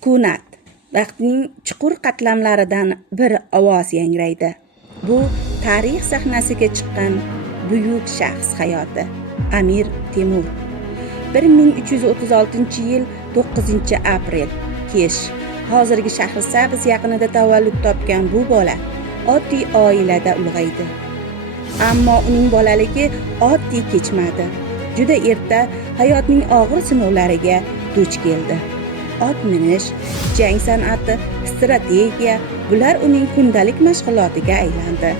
Sukunat. Vaqtning chuqur qatlamlaridan bir ovoz yangraydi. Bu tarix sahnasiga chiqqan buyuk shaxs hayoti. Amir Temur. 1336-yil 9-aprel. Kech. Hozirgi Shahrisabz yaqinida tavallud topgan bu bola oddiy oilada ulg'aydi. Ammo uning bolaligi oddiy kechmadi. Juda erta hayotning og'ir sinovlariga duch keldi. Ot minish, jang san'ati, strategiya bular uning kundalik mashg'ulotiga aylandi.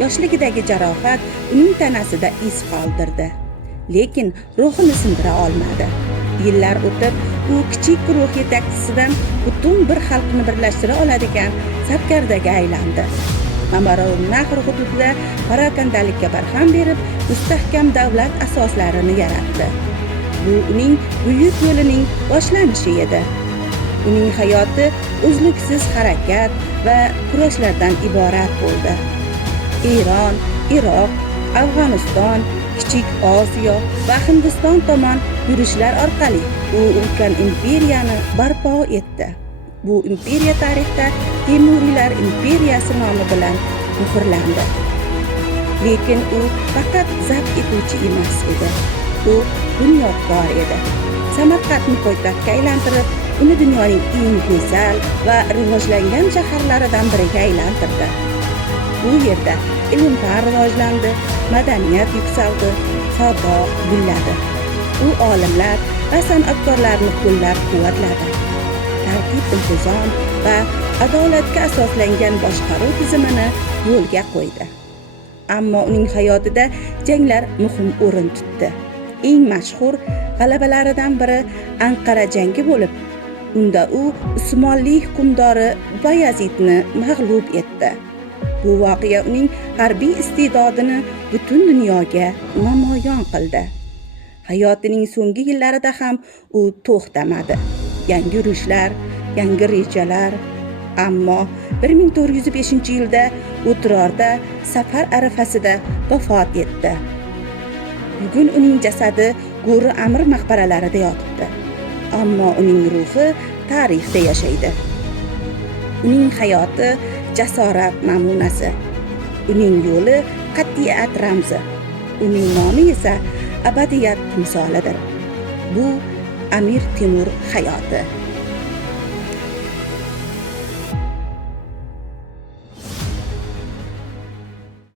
Yoshligidagi jarohat uning tanasida iz qoldirdi, lekin ruhini sindira olmadi. Yillar o'tib, u kichik guruh yetakchisidan butun bir xalqni birlashtira oladigan sarkardaga aylandi. Mamarounnahr hududida parokandalikka barham berib, mustahkam davlat asoslarini yaratdi. Bu uning buyuk yo'lining boshlanishi edi. Uning hayoti uzluksiz harakat va kurashlardan iborat bo'ldi. Eron, Iroq, Afg'oniston, Kichik Osiyo va Hindiston tomon yurishlar orqali u ulkan imperiyani barpo etdi. Bu imperiya tarixda Temuriylar imperiyasi nomi bilan muhrlandi. Lekin u faqat zabt etuvchi emas edi. U bunyodkor edi. Samarqandni poytaxtga aylantirib, uni dunyoning eng go'zal va rivojlangan shaharlaridan biriga aylantirdi. Bu yerda ilm-fan rivojlandi, madaniyat yuksaldi, savdo gulladi. U olimlar va san'atkorlarni qo'llab-quvvatladi. Tartib-intizom va adolatga asoslangan boshqaruv tizimini yo'lga qo'ydi. Ammo uning hayotida janglar muhim o'rin tutdi. Eng mashhur g'alabalaridan biri Anqara jangi bo'lib, unda u Usmonli hukmdori Bayazidni mag'lub etdi. Bu voqea uning harbiy iste'dodini butun dunyoga namoyon qildi. Hayotining so'nggi yillarida ham u to'xtamadi. Yangi yurishlar, yangi rejalar. Ammo 1405-yilda O'tirorda safar arafasida vafot etdi. Bugun uning jasadi Go'ri Amir maqbaralarida yotibdi. Ammo uning ruhi tarixda yashaydi. Uning hayoti jasorat namunasi. Uning yo'li qat'iyat ramzi. Uning nomi esa abadiyat timsolidir. Bu Amir Temur hayoti.